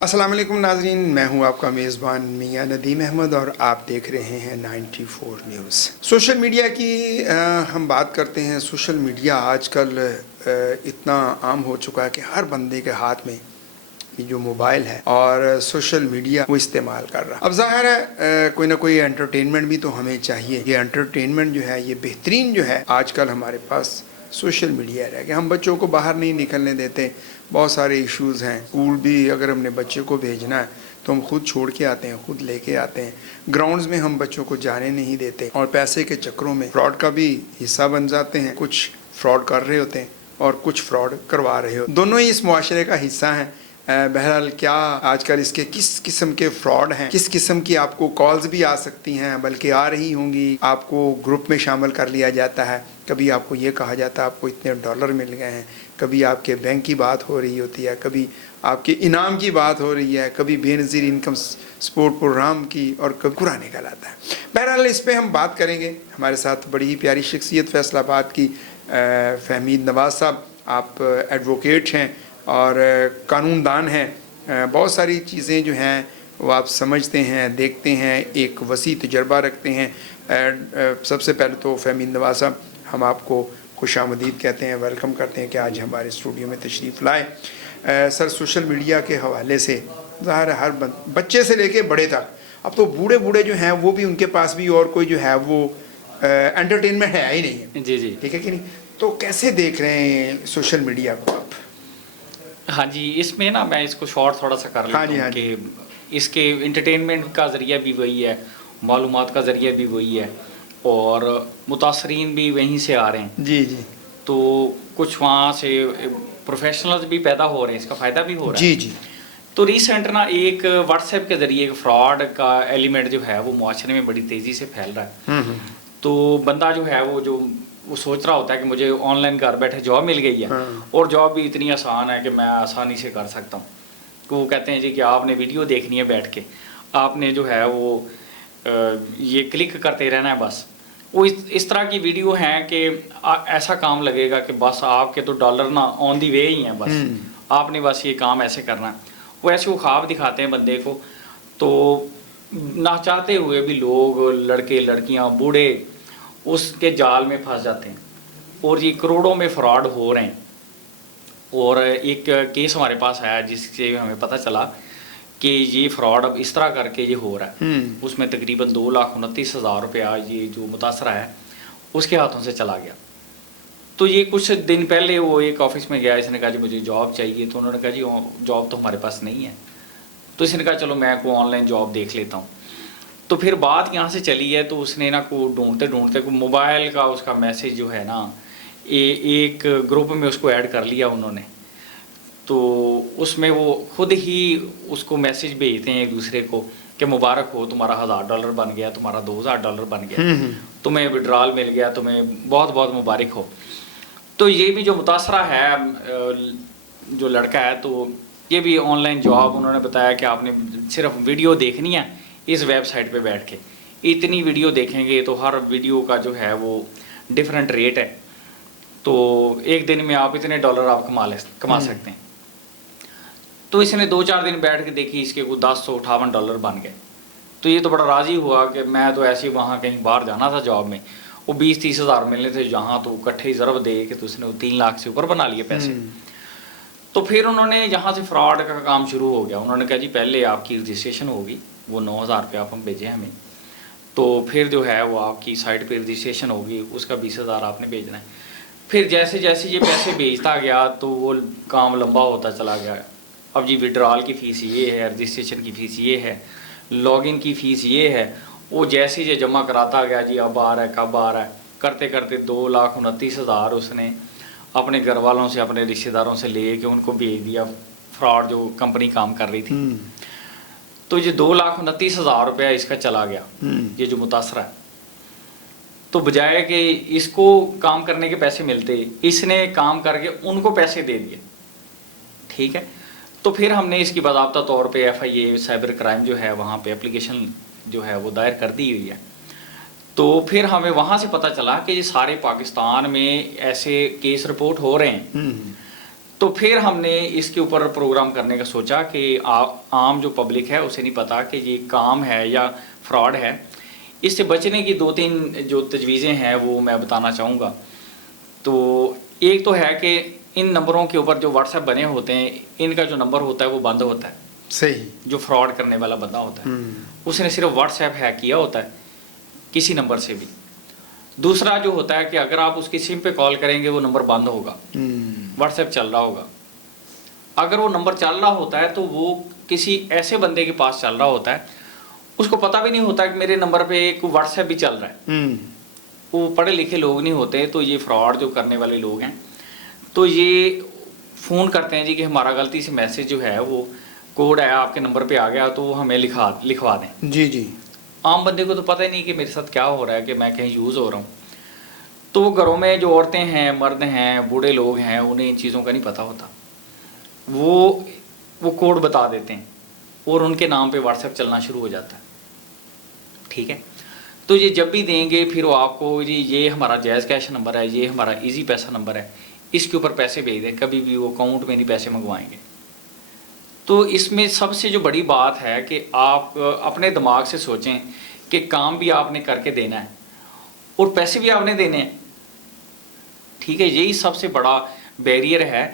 अस्सलाम वालेकुम नाज़रीन, मैं हूं आपका मेज़बान मियां नदीम अहमद और आप देख रहे हैं 94 न्यूज़। सोशल मीडिया की हम बात करते हैं। सोशल मीडिया आजकल इतना आम हो चुका है कि हर बंदे के हाथ में ये जो मोबाइल है और सोशल मीडिया वो इस्तेमाल कर रहा है। अब ज़ाहिर है कोई ना कोई एंटरटेनमेंट भी तो हमें चाहिए। ये एंटरटेनमेंट जो है, ये बेहतरीन जो है आजकल हमारे पास सोशल मीडिया रह गया। हम बच्चों को बाहर नहीं निकलने देते, बहुत सारे इश्यूज़ हैं। स्कूल भी अगर हमने बच्चे को भेजना है तो हम खुद छोड़ के आते हैं, खुद लेके आते हैं। ग्राउंड्स में हम बच्चों को जाने नहीं देते और पैसे के चक्करों में फ्रॉड का भी हिस्सा बन जाते हैं। कुछ फ्रॉड कर रहे होते हैं और कुछ फ्रॉड करवा रहे होते हैं। दोनों ही इस मुआशरे का हिस्सा हैं। बहरहाल क्या आजकल इसके किस किस्म के फ्रॉड हैं, किस किस्म की आपको कॉल्स भी आ सकती हैं, बल्कि आ रही होंगी, आपको ग्रुप में शामिल कर लिया जाता है। कभी आपको ये कहा जाता है आपको इतने डॉलर मिल गए हैं, कभी आपके बैंक की बात हो रही होती है, कभी आपके इनाम की बात हो रही है, कभी बेनज़ीर इनकम सपोर्ट प्रोग्राम की, और कभी कुरा निकल आता है। बहरहाल इस पर हम बात करेंगे। हमारे साथ बड़ी ही प्यारी शख्सियत फैसलाबाद की फहमीद नवाज़ साहब, आप एडवोकेट हैं और कानूनदान हैं। बहुत सारी चीज़ें जो हैं वो आप समझते हैं, देखते हैं, एक वसी तजर्बा रखते हैं। सबसे पहले तो फहमीद नवाज़ साहब, हम आपको खुशामदीद कहते हैं, वेलकम करते हैं कि आज हमारे स्टूडियो में तशरीफ़ लाए। सर, सोशल मीडिया के हवाले से ज़ाहिर है हर बच्चे से लेके बड़े तक, अब तो बूढ़े बूढ़े जो हैं वो भी, उनके पास भी और कोई जो है वो एंटरटेनमेंट है ही नहीं है। जी जी, ठीक है कि नहीं? तो कैसे देख रहे हैं सोशल मीडिया को आप? हाँ जी, इसमें ना मैं इसको शॉर्ट थोड़ा सा कर लेता हूँ कि इसके इंटरटेनमेंट का ज़रिया भी वही है, मालूमात का ज़रिया भी वही है और मुतासरीन भी वहीं से आ रहे हैं। जी जी तो कुछ वहाँ से प्रोफेशनल्स भी पैदा हो रहे हैं, इसका फ़ायदा भी हो रहा है। जी जी तो रिसेंट ना एक व्हाट्सएप के ज़रिए एक फ्रॉड का एलिमेंट जो है वो मुआशरे में बड़ी तेज़ी से फैल रहा है। तो बंदा जो है वो सोच रहा होता है कि मुझे ऑनलाइन घर बैठे जॉब मिल गई है। हाँ। और जॉब भी इतनी आसान है कि मैं आसानी से कर सकता हूँ। तो वो कहते हैं जी कि आपने वीडियो देखनी है बैठ के, आपने जो है वो ये क्लिक करते रहना है बस। वो इस तरह की वीडियो हैं कि ऐसा काम लगेगा कि बस आपके तो डॉलर ना ऑन दी वे ही हैं, बस आपने बस ये काम ऐसे करना है। वो ऐसे वो ख्वाब दिखाते हैं बंदे को, तो ना चाहते हुए भी लोग, लड़के लड़कियां, बूढ़े उसके जाल में फंस जाते हैं और ये करोड़ों में फ्रॉड हो रहे हैं। और एक केस हमारे पास आया जिससे हमें पता चला कि ये फ्रॉड अब इस तरह करके ये हो रहा है। उसमें तकरीबन 2,29,000 रुपया ये जो मुतासरा है उसके हाथों से चला गया। तो ये कुछ दिन पहले वो एक ऑफिस में गया, इसने कहा जी मुझे जॉब चाहिए। तो उन्होंने कहा जी जॉब तो हमारे पास नहीं है। तो इसने कहा चलो मैं को ऑनलाइन जॉब देख लेता हूँ। तो फिर बात यहाँ से चली है, तो उसने ना को ढूंढते ढूंढते को मोबाइल का उसका मैसेज जो है ना, एक ग्रुप में उसको ऐड कर लिया उन्होंने। तो उसमें वो खुद ही उसको मैसेज भेजते हैं एक दूसरे को कि मुबारक हो, तुम्हारा $1,000 बन गया, तुम्हारा $2,000 बन गया, तुम्हें विड्रॉल मिल गया, तुम्हें बहुत बहुत मुबारक हो। तो ये भी जो मुतासरा है जो लड़का है, तो ये भी ऑनलाइन जॉब उन्होंने बताया कि आपने सिर्फ वीडियो देखनी है इस वेबसाइट पे बैठ के। इतनी वीडियो देखेंगे तो हर वीडियो का जो है वो डिफरेंट रेट है, तो एक दिन में आप इतने डॉलर आप कमा सकते हैं। तो इसने 2-4 दिन बैठ के देखी, इसके को $10,158 बन गए। तो ये तो बड़ा राज़ी हुआ कि मैं तो ऐसे ही वहाँ कहीं बाहर जाना था जॉब में, वो 20-30 हज़ार मिलने थे जहाँ, तो इकट्ठे ज़रब दे के तो उसने 3 लाख से ऊपर बना लिए पैसे। तो फिर उन्होंने यहाँ से फ्रॉड का काम शुरू हो गया। उन्होंने कहा जी पहले आपकी रजिस्ट्रेशन होगी, वो 9,000 रुपये आप हम भेजें हमें, तो फिर जो है वो आपकी साइट पे रजिस्ट्रेशन होगी, उसका 20,000 आपने भेजना है। फिर जैसे जैसे ये पैसे भेजता गया तो वो काम लंबा होता चला गया। अब जी विड्रॉल की फ़ीस ये है, रजिस्ट्रेशन की फ़ीस ये है, लॉगिन की फ़ीस ये है। वो जैसे ये जमा कराता गया जी, अब आ रहा है, कब आ रहा है, करते करते 2,29,000 उसने अपने घर वालों से, अपने रिश्तेदारों से ले के उनको भेज दिया, फ्रॉड जो कंपनी काम कर रही थी। तो ये 2,29,000 रुपया इसका चला गया, ये जो मुतासरा है। तो बजाय कि इसको काम करने के पैसे मिलते, इसने काम करके उनको पैसे दे दिए। ठीक है, तो फिर हमने इसकी बाज़ाब्ता तौर पे FIA साइबर क्राइम जो है वहाँ पे एप्लीकेशन जो है वो दायर कर दी हुई है। तो फिर हमें वहाँ से पता चला कि ये सारे पाकिस्तान में ऐसे केस रिपोर्ट हो रहे हैं। तो फिर हमने इसके ऊपर प्रोग्राम करने का सोचा कि आम जो पब्लिक है उसे नहीं पता कि ये काम है या फ्रॉड है। इससे बचने की 2-3 जो तजवीज़ें हैं वो मैं बताना चाहूँगा। तो एक तो है कि इन नंबरों के ऊपर जो व्हाट्सएप बने होते हैं, इनका जो नंबर होता है वो बंद होता है। सही। जो फ्रॉड करने वाला बंदा होता है उसने सिर्फ व्हाट्सएप हैक किया होता है किसी नंबर से भी। दूसरा जो होता है कि अगर आप उसकी सिम पे कॉल करेंगे वो नंबर बंद होगा, व्हाट्सएप चल रहा होगा। अगर वो नंबर चल रहा होता है तो वो किसी ऐसे बंदे के पास चल रहा होता है, उसको पता भी नहीं होता कि मेरे नंबर पे एक व्हाट्सएप भी चल रहा है। वो पढ़े लिखे लोग नहीं होते, तो ये फ्रॉड जो करने वाले लोग हैं तो ये फ़ोन करते हैं जी कि हमारा गलती से मैसेज जो है वो कोड है आपके नंबर पे आ गया तो वो हमें लिखवा दें। जी जी। आम बंदे को तो पता ही नहीं कि मेरे साथ क्या हो रहा है, कि मैं कहीं यूज़ हो रहा हूँ। तो घरों में जो औरतें हैं, मर्द हैं, बूढ़े लोग हैं, उन्हें इन चीज़ों का नहीं पता होता। वो कोड बता देते हैं और उनके नाम पे व्हाट्सएप चलना शुरू हो जाता है। ठीक है, तो ये जब भी देंगे फिर वो आपको जी ये हमारा जायज़ कैश नंबर है, ये हमारा इजी पैसा नंबर है, इसके ऊपर पैसे भेज दें, कभी भी वो अकाउंट में नहीं पैसे मंगवाएंगे। तो इसमें सबसे जो बड़ी बात है कि आप अपने दिमाग से सोचें कि काम भी आपने करके देना है और पैसे भी आपने देने हैं। ठीक है, यही सबसे बड़ा बैरियर है।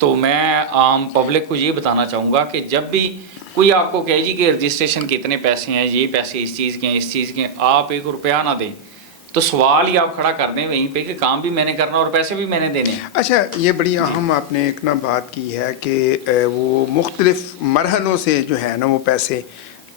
तो मैं आम पब्लिक को ये बताना चाहूँगा कि जब भी कोई आपको कहे जी कि रजिस्ट्रेशन के इतने पैसे हैं, ये पैसे इस चीज़ के हैं, इस चीज़ के हैं, आप 1 रुपया ना दें, तो सवाल ही आप खड़ा कर दें वहीं पे कि काम भी मैंने करना और पैसे भी मैंने देने हैं। अच्छा, ये बड़ी अहम आपने एक ना बात की है कि वो मुख्तलिफ मरहलों से जो है ना वो पैसे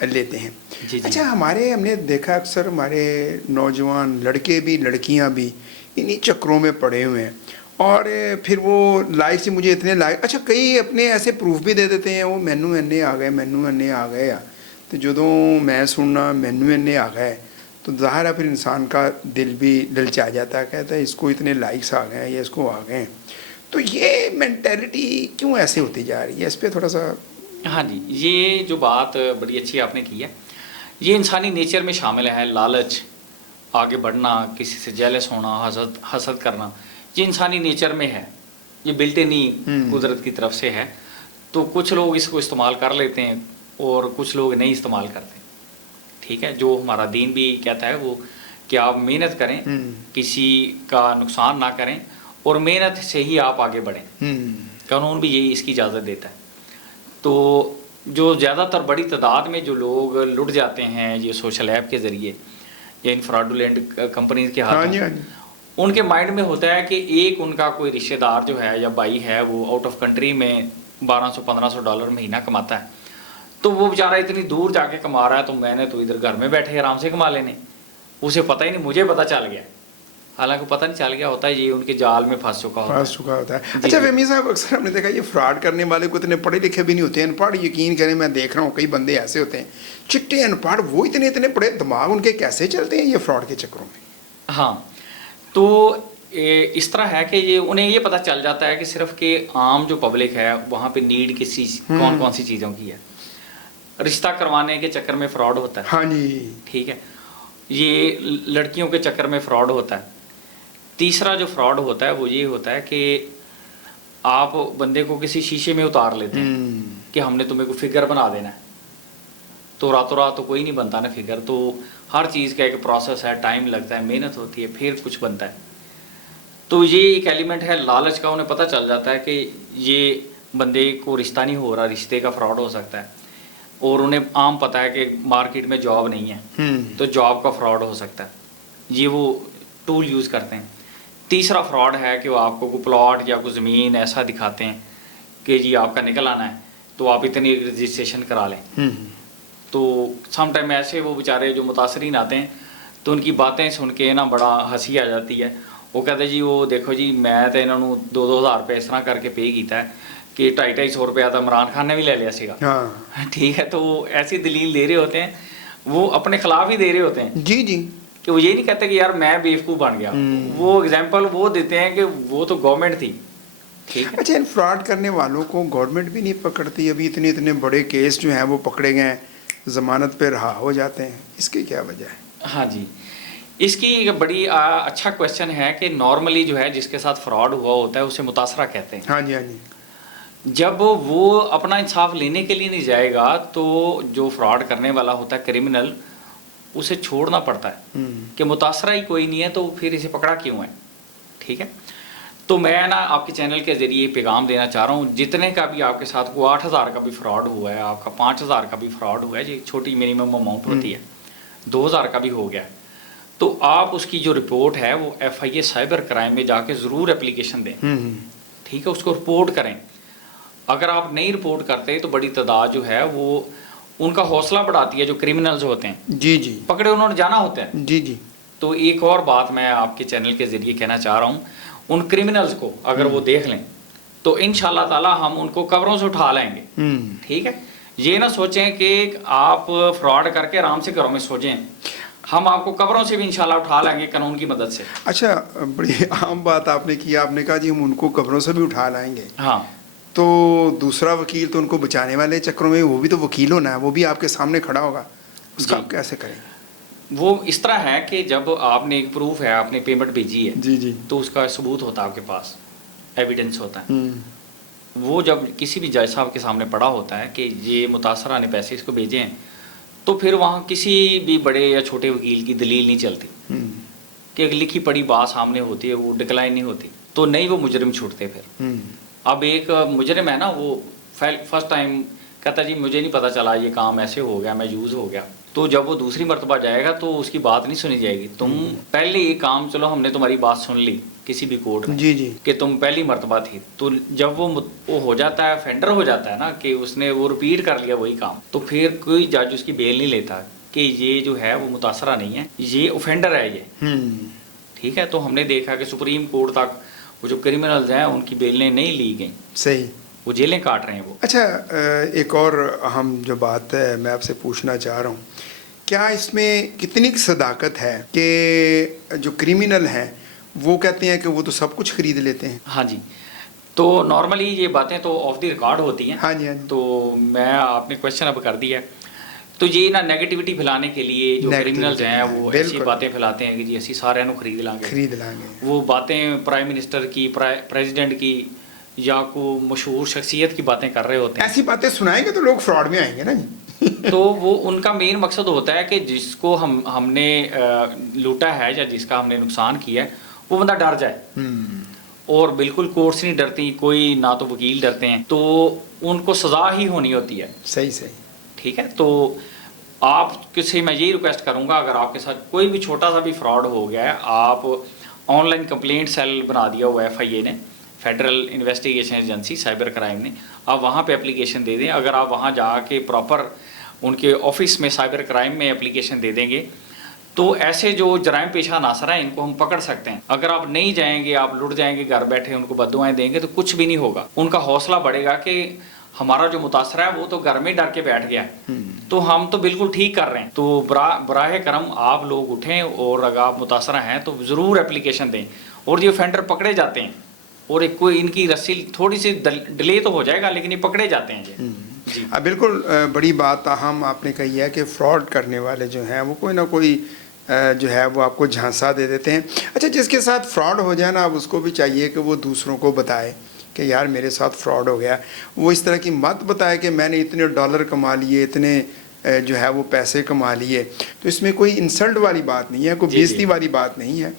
लेते हैं। जी। अच्छा, हमने देखा अक्सर हमारे नौजवान लड़के भी लड़कियां भी इन्हीं चक्रों में पड़े हुए हैं और फिर वो लाइक से मुझे इतने लाइक, अच्छा कई अपने ऐसे प्रूफ भी दे देते हैं, वो मैनू इन्ने आ गए, मैनू इन्ने आ गए आ। तो जो मैं सुनना मैनू इन्ने आ गए तो ज़ाहिर है फिर इंसान का दिल भी ललचा जाता है, कहता है इसको इतने लाइक्स आ गए हैं या इसको आ गए हैं। तो ये मेंटेलिटी क्यों ऐसे होती जा रही है, इस पर थोड़ा सा। हाँ जी, ये जो बात बड़ी अच्छी आपने की है, ये इंसानी नेचर में शामिल है। लालच, आगे बढ़ना, किसी से जेलस होना, हसद करना, ये इंसानी नेचर में है, ये बिल्ट इन ही कुदरत की तरफ से है। तो कुछ लोग इसको इस्तेमाल कर लेते हैं और कुछ लोग नहीं इस्तेमाल करते। ठीक है, जो हमारा दीन भी कहता है वो कि आप मेहनत करें, किसी का नुकसान ना करें और मेहनत से ही आप आगे बढ़ें। कानून भी यही इसकी इजाज़त देता है। तो जो ज़्यादातर बड़ी तादाद में जो लोग लुट जाते हैं ये सोशल ऐप के ज़रिए या इन फ्रॉडुलेंट कंपनीज के हाथों, उनके माइंड में होता है कि एक उनका कोई रिश्तेदार जो है या भाई है वो आउट ऑफ कंट्री में $1200-1500 महीना कमाता है, तो वो बेचारा इतनी दूर जाके कमा रहा है, तो मैंने तो इधर घर में बैठे आराम से कमा लेने। उसे पता ही नहीं, मुझे पता चल गया, हालांकि पता नहीं चल गया होता है, ये उनके जाल में फंस चुका होता है। अच्छा फहमी साहब, अक्सर हमने देखा ये फ्रॉड करने वाले को इतने पढ़े लिखे भी नहीं होते, अनपढ़। यकीन करें, मैं देख रहा हूँ कई बंदे ऐसे होते हैं चिट्टे अनपढ़, वो इतने पढ़े, दिमाग उनके कैसे चलते हैं ये फ्रॉड के चक्करों में। हाँ, तो इस तरह है कि ये उन्हें ये पता चल जाता है कि सिर्फ कि आम जो पब्लिक है वहाँ पे नीड किस चीज़, कौन कौन सी चीज़ों की है। रिश्ता करवाने के चक्कर में फ्रॉड होता है। हाँ जी। ठीक है, ये लड़कियों के चक्कर में फ्रॉड होता है। तीसरा जो फ्रॉड होता है वो ये होता है कि आप बंदे को किसी शीशे में उतार लेते हैं कि हमने तुम्हें को फिगर बना देना है, तो रातों रात तो कोई नहीं बनता ना फिगर। तो हर चीज़ का एक प्रोसेस है, टाइम लगता है, मेहनत होती है, फिर कुछ बनता है। तो ये एक एलिमेंट है लालच का। उन्हें पता चल जाता है कि ये बंदे को रिश्ता नहीं हो रहा, रिश्ते का फ्रॉड हो सकता है, और उन्हें आम पता है कि मार्केट में जॉब नहीं है तो जॉब का फ्रॉड हो सकता है। ये वो टूल यूज़ करते हैं। तीसरा फ्रॉड है कि वो आपको कोई प्लॉट या कोई ज़मीन ऐसा दिखाते हैं कि जी आपका निकल आना है तो आप इतनी रजिस्ट्रेशन करा लें। तो समटाइम ऐसे वो बेचारे जो मुतासरीन आते हैं तो उनकी बातें सुन के ना बड़ा हंसी आ जाती है। वो कहते जी वो देखो जी मैं तो इन्होंने 2-2000 रुपये इस तरह करके पे किया है कि 250-250 रुपया तो इमरान खान ने भी ले लिया सीगा। हाँ। ठीक है, तो वो ऐसी दलील दे रहे होते हैं, वो अपने खिलाफ ही दे रहे होते हैं। जी जी, कि वो ये नहीं कहते कि यार मैं बेवकूफ़ बन गया। वो एग्जांपल वो देते हैं कि वो तो गवर्नमेंट थी। ठीक है। अच्छा, इन फ्रॉड करने वालों को गवर्नमेंट भी नहीं पकड़ती? अभी इतने बड़े केस जो हैं वो पकड़े गए, ज़मानत पे रहा हो जाते हैं, इसकी क्या वजह है? हाँ जी, इसकी एक बड़ी अच्छा क्वेश्चन है कि नॉर्मली जो है जिसके साथ फ्रॉड हुआ होता है उसे मुतासरा कहते हैं। हाँ जी, हाँ जी। जब वो अपना इंसाफ लेने के लिए नहीं जाएगा तो जो फ्रॉड करने वाला होता है क्रिमिनल, उसे छोड़ना पड़ता है कि मुतासरा ही कोई नहीं है तो फिर इसे पकड़ा क्यों है। ठीक है, तो मैं ना आपके चैनल के ज़रिए पैगाम देना चाह रहा हूँ, जितने का भी आपके साथ को 8,000 का भी फ्रॉड हुआ है, आपका 5,000 का भी फ्रॉड हुआ है, जो छोटी मिनिमम अमाउंट होती है, 2,000 का भी हो गया, तो आप उसकी जो रिपोर्ट है वो FIA साइबर क्राइम में जाके ज़रूर एप्लीकेशन दें। ठीक है, उसको रिपोर्ट करें। अगर आप नहीं रिपोर्ट करते तो बड़ी तादाद जो है वो उनका हौसला बढ़ाती है, जो क्रिमिनल्स होते हैं। जी जी, पकड़े उन्होंने जाना होता है। जी जी। तो एक और बात मैं आपके चैनल के ज़रिए कहना चाह रहा हूँ, उन क्रिमिनल्स को अगर वो देख लें तो इंशाल्लाह ताला हम उनको कब्रों से उठा लेंगे। ठीक है, ये ना सोचें कि आप फ्रॉड करके आराम से घरों में सो जाएं, हम आपको कब्रों से भी इंशाल्लाह उठा लेंगे कानून की मदद से। अच्छा, बड़ी आम बात आपने की, आपने कहा जी हम उनको कब्रों से भी उठा लाएंगे। हाँ, तो दूसरा वकील तो उनको बचाने वाले चक्रों में, वो भी तो वकील होना है, वो भी आपके सामने खड़ा होगा, उसका आप कैसे करेंगे? वो इस तरह है कि जब आपने एक प्रूफ है, आपने पेमेंट भेजी है, जी जी, तो उसका सबूत होता है आपके पास, एविडेंस होता है। वो जब किसी भी जज साहब के सामने पड़ा होता है कि ये मुतासरा ने पैसे इसको भेजे हैं, तो फिर वहाँ किसी भी बड़े या छोटे वकील की दलील नहीं चलती कि एक लिखी पड़ी बात सामने होती है, वो डिक्लाइन नहीं होती, तो नहीं वो मुजरिम छूटते फिर। अब एक मुजरिम है ना, वो फर्स्ट टाइम कहता जी मुझे नहीं पता चला ये काम ऐसे हो गया, मैं यूज़ हो गया, तो जब वो दूसरी मरतबा जाएगा तो उसकी बात नहीं सुनी जाएगी। तुम पहले ये काम, चलो हमने तुम्हारी बात सुन ली किसी भी कोर्ट में, जी जी, कि तुम पहली मरतबा थी, तो जब वो हो जाता है, फेंडर हो जाता है ना, कि उसने वो रिपीट कर लिया वही काम, तो फिर कोई जज उसकी बेल नहीं लेता कि ये जो है वो मुतासरा नहीं है, ये ऑफेंडर है ये। ठीक है, तो हमने देखा कि सुप्रीम कोर्ट तक वो जो क्रिमिनल्स हैं उनकी बेलें नहीं ली गई, सही, वो जेलें काट रहे हैं वो। अच्छा, एक और अहम जो बात है मैं आपसे पूछना चाह रहा हूँ, क्या इसमें कितनी सदाकत है कि जो क्रिमिनल हैं वो कहते हैं कि वो तो सब कुछ खरीद लेते हैं? हाँ जी, तो नॉर्मली ये बातें तो ऑफ द रिकॉर्ड होती हैं। हाँ जी, हाँ जी। तो मैं, आपने क्वेश्चन अब कर दिया है, तो ये ना नेगेटिविटी फैलाने के लिए जो क्रिमिनल्स हैं वो ऐसी बातें फैलाते हैं कि जी असी सारे नू खरीद लांगे। वो बातें प्राइम मिनिस्टर की, प्रेसिडेंट की, या को मशहूर शख्सियत की बातें कर रहे होते हैं। ऐसी बातें सुनाएंगे तो लोग फ्रॉड में आएंगे ना जी। तो वो उनका मेन मकसद होता है कि जिसको हमने लूटा है या जिसका हमने नुकसान किया है वो बंदा डर जाए। और बिल्कुल कोर्ट से नहीं डरती, कोई ना तो वकील डरते हैं, तो उनको सज़ा ही होनी होती है। सही सही, ठीक है, तो आप किसी, मैं यही रिक्वेस्ट करूंगा, अगर आपके साथ कोई भी छोटा सा भी फ्रॉड हो गया है, आप ऑनलाइन कंप्लेंट सेल बना दिया हुआ है FIA ने, federal investigation agency cyber crime ने, आप वहाँ पे एप्लीकेशन दे दें। अगर आप वहाँ जाके प्रॉपर उनके ऑफिस में साइबर क्राइम में एप्लीकेशन दे देंगे तो ऐसे जो जराइम पेशा नासर हैं इनको हम पकड़ सकते हैं। अगर आप नहीं जाएंगे, आप लुट जाएंगे, घर बैठे उनको बद्दुआएं देंगे तो कुछ भी नहीं होगा। उनका हौसला बढ़ेगा कि हमारा जो मुतासरा है वो तो घर में डर के बैठ गया, तो हम तो बिल्कुल ठीक कर रहे हैं। तो बराह करम आप लोग उठें और अगर आप मुतासरा हैं तो ज़रूर एप्लीकेशन दें। और ये ऑफेंडर पकड़े जाते हैं, और एक कोई इनकी रस्सी थोड़ी सी डिले तो हो जाएगा लेकिन ये पकड़े जाते हैं जी। बिल्कुल बड़ी बात अहम आपने कही है कि फ्रॉड करने वाले जो हैं वो कोई ना कोई जो है वो आपको झांसा दे देते हैं। अच्छा, जिसके साथ फ्रॉड हो जाए ना, अब उसको भी चाहिए कि वो दूसरों को बताए कि यार मेरे साथ फ्रॉड हो गया। वो इस तरह की मत बताए कि मैंने इतने डॉलर कमा लिए, इतने जो है वो पैसे कमा लिए। तो इसमें कोई इंसल्ट वाली बात नहीं है, कोई बेइज्जती वाली बात नहीं है।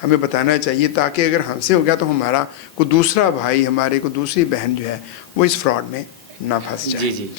हमें बताना चाहिए ताकि अगर हमसे हो गया तो हमारा कोई दूसरा भाई, हमारे को दूसरी बहन जो है वो इस फ्रॉड में ना फंस जाए। जी।